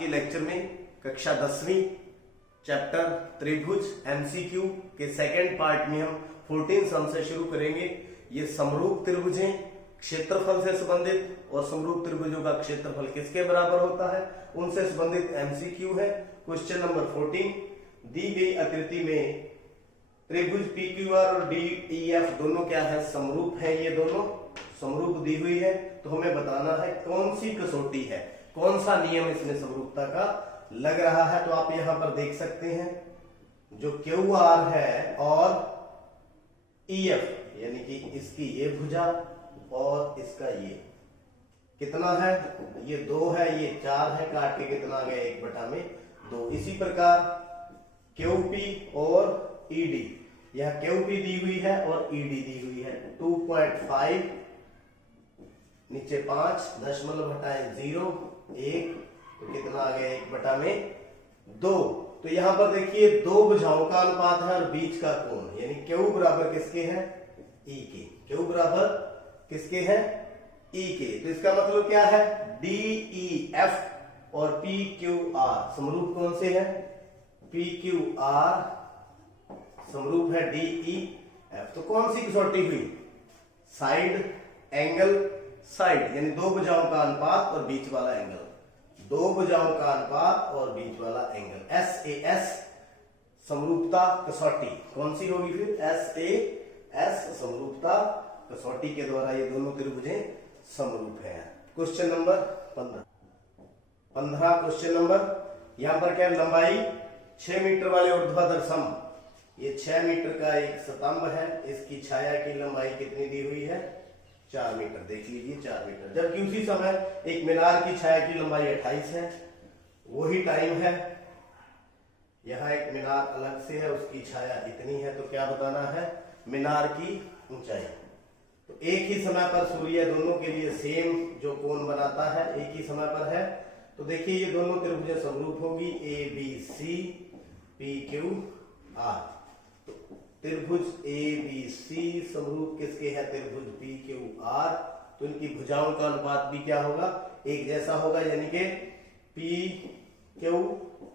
के लेक्चर में कक्षा 10वीं चैप्टर त्रिभुज एमसीक्यू के सेकंड पार्ट में हम 14 सम से शुरू करेंगे। ये समरूप त्रिभुजें क्षेत्रफल से संबंधित और समरूप त्रिभुजों का क्षेत्रफल किसके बराबर होता है उनसे संबंधित एमसीक्यू है। क्वेश्चन नंबर 14, दी गई आकृति में त्रिभुज PQR और DEF दोनों क्या है, समरूप है। ये दोनों समरूप दी हुई है, तो हमें बताना है कौन सी कसौटी है, कौन सा नियम इसमें समरूपता का लग रहा है। तो आप यहां पर देख सकते हैं जो QR है और EF यानी कि इसकी ये भुजा और इसका ये कितना है, ये 2 है, ये 4 है, काट के कितना आ गया 1/2। इसी प्रकार QP और ED, यह QP दी हुई है और ED दी हुई है। 2.5 नीचे 5 दशमलव हटाए 0 1, तो कितना आ गया 1/2। तो यहां पर देखिए दो भुजाओं का अनुपात है और बीच का कोण, यानी Q बराबर किसके है, E के। Q बराबर किसके है, E के। तो इसका मतलब क्या है, DEF और PQR समरूप कौन से है, PQR समरूप है DEF। तो कौन सी कसौटी हुई, साइड एंगल साइड, यानी दो भुजाओं का अनुपात और बीच वाला एंगल, दो भुजाओं का अनुपात और बीच वाला एंगल, SAS समरूपता कसौटी कौन सी होगी फिर, SAS समरूपता कसौटी के द्वारा ये दोनों त्रिभुजें समरूप है। क्वेश्चन नंबर 15 क्वेश्चन नंबर, यहां पर क्या लंबाई 6 मीटर वाले ऊर्ध्वाधर स्तंभ, ये 6 मीटर का एक स्तंभ है, इसकी छाया की लंबाई कितनी दी हुई है, 4 मीटर। देख लीजिए 4 मीटर, जबकि उसी समय एक मीनार की छाया की लंबाई 28 है, वही टाइम है। यहां एक मीनार अलग से है, उसकी छाया इतनी है, तो क्या बताना है, मीनार की ऊंचाई। तो एक ही समय पर सूर्य दोनों के लिए सेम जो कोण बनाता है एक ही समय पर है। तो देखिए ये दोनों त्रिभुजें समरूप होगी, ABC PQR। तो त्रिभुज ABC समरूप किसके है, त्रिभुज PQR। तो इनकी भुजाओं का अनुपात भी क्या होगा, एक जैसा होगा, यानी कि PQ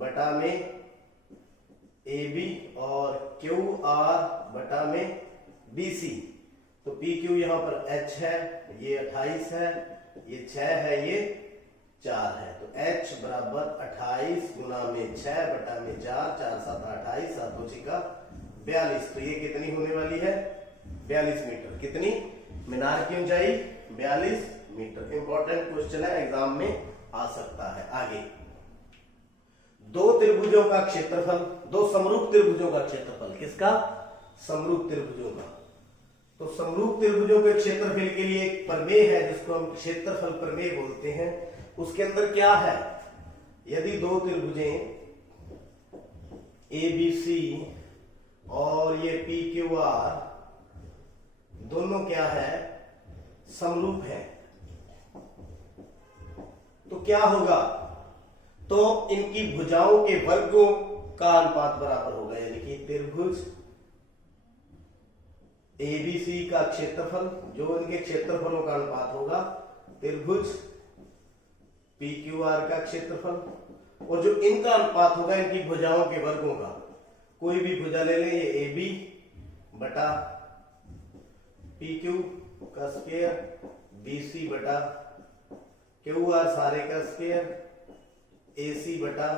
बटा में AB और QR बटा में BC। तो PQ यहां पर H है, ये 28 है, ये 6 है, ये 4 है। तो H बराबर 28 गुना में 6 बटा में 4, 4 7 28, 7 2 का 42। तो ये कितनी होने वाली है, 42 मीटर। कितनी, मीनार की ऊंचाई 42 मीटर। इंपॉर्टेंट क्वेश्चन है, एग्जाम में आ सकता है। आगे, दो त्रिभुजों का क्षेत्रफल, दो समरूप त्रिभुजों का क्षेत्रफल, किसका, समरूप त्रिभुजों का। तो समरूप त्रिभुजों के क्षेत्रफल के लिए एक प्रमेय है जिसको हम क्षेत्रफल प्रमेय बोलते हैं। उसके अंदर क्या है, यदि दो त्रिभुजें ABC और ये PQR दोनों क्या है, समरूप है, तो क्या होगा, तो इनकी भुजाओं के वर्गों का अनुपात बराबर होगा। यानी कि त्रिभुज ABC का क्षेत्रफल, जो इनके क्षेत्रफलों का अनुपात होगा, त्रिभुज PQR का क्षेत्रफल, और जो इनका अनुपात होगा इनकी भुजाओं के वर्गों का। कोई भी भुजा ले लें, ये AB बटा PQ का स्क्वायर, BC बटा QR सारे का स्क्वायर, AC बटा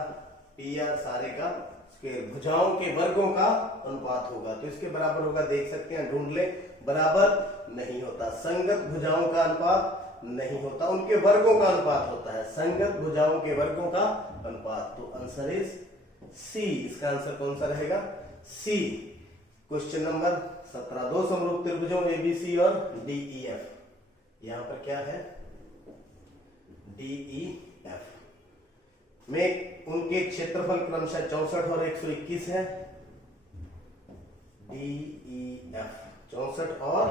PR सारे का स्क्वायर, भुजाओं के वर्गों का अनुपात होगा। तो इसके बराबर होगा, देख सकते हैं, ढूंढ ले, बराबर नहीं होता। संगत भुजाओं का अनुपात नहीं होता, उनके वर्गों का अनुपात होता है, संगत भुजाओं के वर्गों का अनुपात। तो आंसर इज C। इसका आंसर कौन सा रहेगा, C। क्वेश्चन नंबर 17, दो समरूप त्रिभुजों ABC और DEF, यहां पर क्या है, DEF में उनके क्षेत्रफल क्रमशः 64 और 121 है। DEF 64 और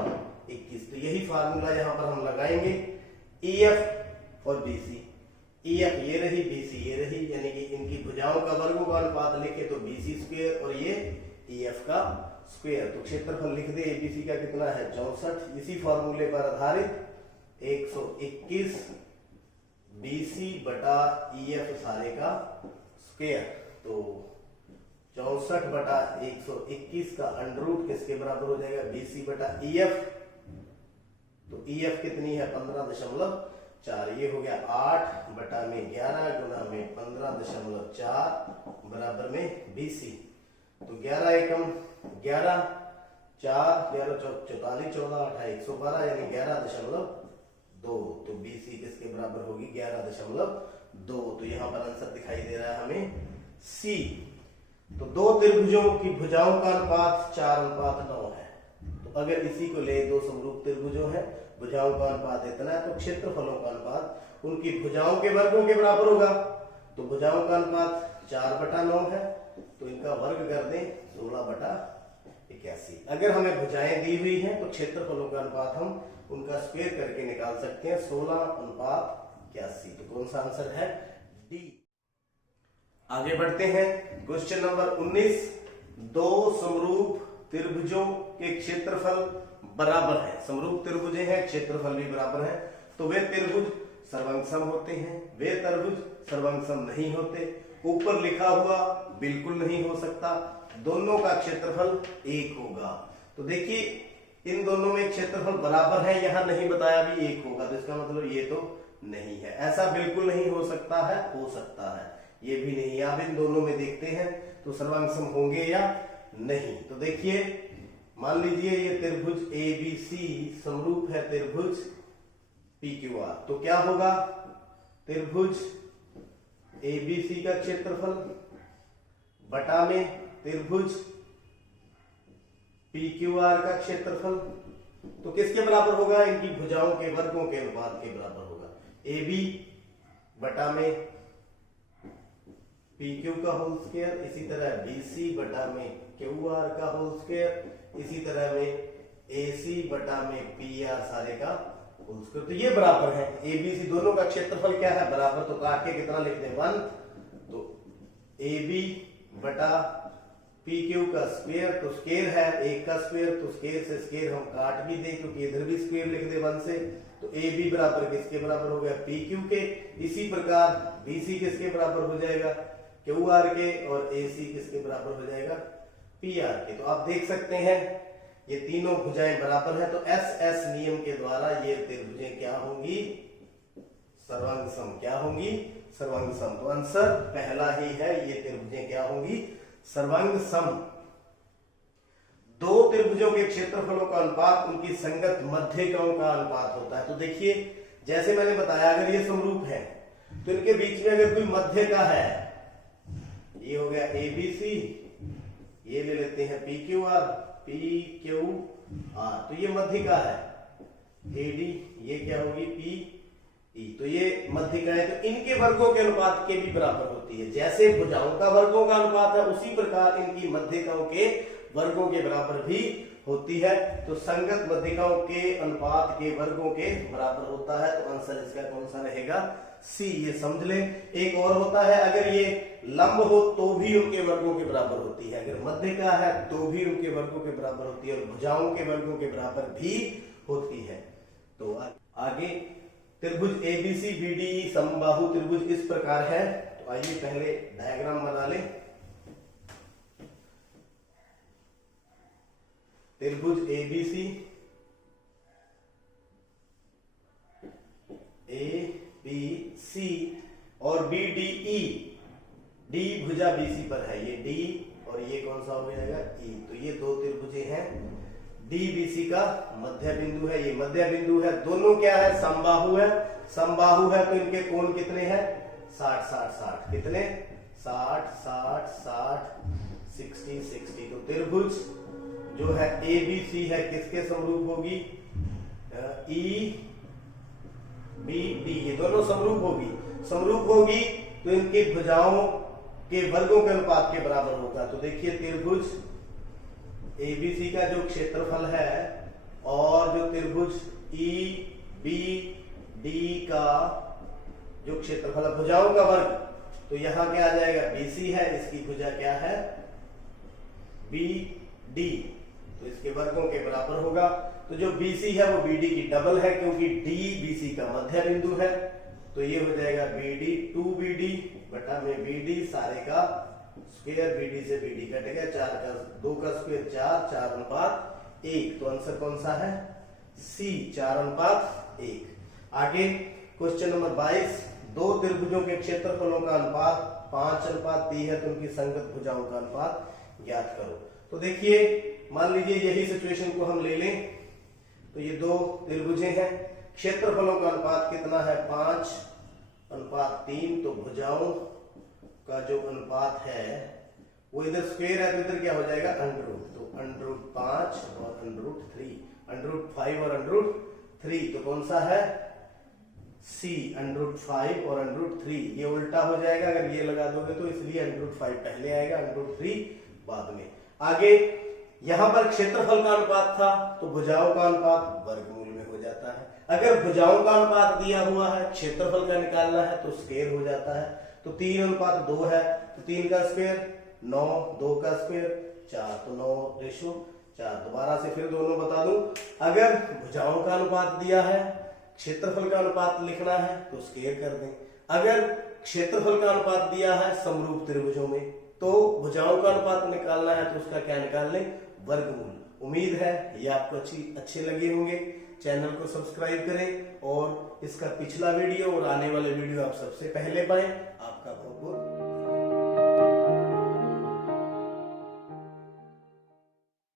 21, तो यही फार्मूला यहां पर हम लगाएंगे। EF और BC, EF ये रही, BC ये रही, यानी कि इनकी भुजाओं का वर्गों का अनुपात लिखे तो BC स्क्वायर और ये EF का स्क्वायर। तो क्षेत्रफल लिख दे, ABC का कितना है 64, इसी फार्मूले पर आधारित 121 BC बटा EF सारे का स्क्वायर। तो 64 बटा 121 का अंडर रूट किसके बराबर हो जाएगा? BC बटा EF। तो EF कितनी है? 15.4। ये हो गया 8 बटा में 11 गुना में 15.4 बराबर में BC। तो 11 एकम 11, 4 11 44, 14 8 112 यानी 11.2। तो BC किसके बराबर होगी? 11.2। तो यहां पर आंसर दिखाई दे रहा है हमें C। तो दो त्रिभुजों की भुजाओं का अनुपात 4:9 है। तो अगर इसी को ले, दो समरूप त्रिभुजों है, भुजाओं का अनुपात इतना है, तो क्षेत्रफलों का अनुपात उनकी भुजाओं के वर्गों के बराबर होगा। तो भुजाओं का अनुपात 4/9 है, तो इनका वर्ग कर दें 16/81। अगर हमें भुजाएं दी हुई हैं तो क्षेत्रफलों का अनुपात हम उनका स्क्वायर करके निकाल सकते हैं 16:81। तो कौन सा आंसर है? डी। आगे बढ़ते हैं, क्वेश्चन नंबर 19। दो समरूप त्रिभुजों के क्षेत्रफल बराबर है। समरूप त्रिभुजें हैं, क्षेत्रफल भी बराबर है। तो वे त्रिभुज सर्वांगसम होते हैं, वे त्रिभुज सर्वांगसम नहीं होते। ऊपर लिखा हुआ बिल्कुल नहीं हो सकता, दोनों का क्षेत्रफल 1 होगा। तो देखिए इन दोनों में क्षेत्रफल बराबर है, यहां नहीं बताया भी 1 होगा, तो इसका मतलब ये तो नहीं है। ऐसा बिल्कुल नहीं हो सकता है, हो सकता है, ये भी नहीं। अब इन दोनों में देखते हैं तो सर्वांगसम होंगे या नहीं। तो देखिए मान लीजिए ये त्रिभुज ABC समरूप है त्रिभुज PQR। तो क्या होगा? त्रिभुज ABC का क्षेत्रफल बटा में त्रिभुज PQR का क्षेत्रफल, तो किसके बराबर होगा? इनकी भुजाओं के वर्गों के अनुपात के बराबर होगा। AB बटा में PQ का होल स्क्वायर, इसी तरह BC बटा में QR का होल स्क्वायर, इसी तरह में AC बटा में PR सारे का होल स्क्वायर। तो ये बराबर है। ABC दोनों का क्षेत्रफल क्या है? बराबर। तो काट के कितना लिख दें? 1। तो AB बटा PQ का स्क्वायर, तो स्क्वायर है 1 का स्क्वायर, तो स्क्वायर से स्क्वायर हम काट भी दें क्योंकि इधर भी स्क्वायर लिख दे 1 से। तो AB बराबर किसके बराबर हो गया? PQ के। इसी प्रकार BC किसके बराबर हो जाएगा? QR के। और AC किसके बराबर हो जाएगा? PR के। तो आप देख सकते हैं ये तीनों भुजाएं बराबर है। तो SS नियम के द्वारा ये त्रिभुजें क्या होंगी? सर्वांगसम। क्या होंगी? सर्वांगसम। तो आंसर पहला ही है, ये त्रिभुजें क्या होंगी? सर्वांगसम। दो त्रिभुजों के क्षेत्रफलों का अनुपात उनकी संगत मध्यिकाओं का अनुपात होता है। तो देखिए जैसे मैंने बताया, अगर ये समरूप है तो इनके बीच में अगर कोई मध्यिका है, ये हो गया ABC, ये ले लेते हैं PQR, PQR, तो ये मध्यिका है AD, ये क्या होगी? PE। तो ये मध्यिकाएं, तो इनके वर्गों के अनुपात के भी बराबर होती है। जैसे भुजाओं का वर्गों का अनुपात है, उसी प्रकार इनकी मध्यिकाओं के वर्गों के बराबर भी होती है। तो संगत मध्यिकाओं के अनुपात के वर्गों के बराबर होता है। तो आंसर इसका कौन सा रहेगा? C। ये समझ लें। एक और होता है, अगर ये लंब हो तो भी उनके वर्गों के बराबर होती है, अगर मध्यिका है तो भी उनके वर्गों के बराबर होती है, और भुजाओं के वर्गों के बराबर भी होती है। तो आगे त्रिभुज ABC BDE समबाहु त्रिभुज इस प्रकार है। तो आइए पहले डायग्राम बना लें। त्रिभुज ABC ABC और BDE, D भुजा BC पर है, ये D और ये कौन सा हो जाएगा? E। तो ये दो त्रिभुजें हैं। DBC का मध्य बिंदु है, ये मध्य बिंदु है। दोनों क्या है? समबाहु है। समबाहु है तो इनके कोण कितने हैं? 60 60 60। कितने? 60 60 60 60 60। तो त्रिभुज जो है ABC है किसके समरूप होगी? EBD, ये दोनों समरूप होगी। समरूप होगी तो इनकी भुजाओं के वर्गों के अनुपात के बराबर होगा। तो देखिए त्रिभुज ABC का जो क्षेत्रफल है और जो त्रिभुज EBD का जो क्षेत्रफल है, भुजाओं का वर्ग, तो यहां क्या आ जाएगा? BC है, इसकी भुजा क्या है? BD, तो इसके वर्गों के बराबर होगा। तो जो BC है वो BD की डबल है, क्योंकि D BC का मध्य बिंदु है। तो ये हो जाएगा BD 2BD बटा में BD सारे का स्क्वायर, BD से BD कटेगा, 4 का 2 का स्क्वायर 4, 4:1। तो आंसर कौन सा है? C 4:1। आगे क्वेश्चन नंबर 22, दो त्रिभुजों के क्षेत्रफलों का अनुपात 5:3 है, तो उनकी संगत भुजाओं का अनुपात ज्ञात करो। तो देखिए, मान लीजिए यही सिचुएशन को हम ले लें, तो ये दो त्रिभुजें हैं, क्षेत्रफलों का अनुपात कितना है? 5:3। तो भुजाओं का जो अनुपात है वो इधर स्क्वायर है, तो इधर क्या हो जाएगा? √। तो √5 और √3, √5 और √3, तो कौन सा है? C √5 और √3। ये उल्टा हो जाएगा अगर ये लगा दोगे तो, इसलिए √5 पहले आएगा, √3 बाद में। आगे यहां पर क्षेत्रफल का अनुपात था, तो भुजाओं का अनुपात वर्गमूल में हो जाता है। अगर भुजाओं का अनुपात दिया हुआ है, क्षेत्रफल का निकालना है, तो स्क्वायर हो जाता है। तो 3:2 है, तो 3 का स्क्वायर 9, 2 का स्क्वायर 4, तो 9:4। दोबारा से फिर दोनों बता दूं, अगर भुजाओं का अनुपात दिया है, क्षेत्रफल का अनुपात लिखना है, तो स्क्वायर कर दें। अगर क्षेत्रफल का अनुपात दिया है समरूप त्रिभुजों में, तो भुजाओं का अनुपात निकालना है, तो उसका क्या निकाल लें? वर्गमूल। उम्मीद है ये आपको अच्छे लगे होंगे। चैनल को सब्सक्राइब करें और इसका पिछला वीडियो और आने वाले वीडियो आप सबसे पहले पाएं। आपका बहुत बहुत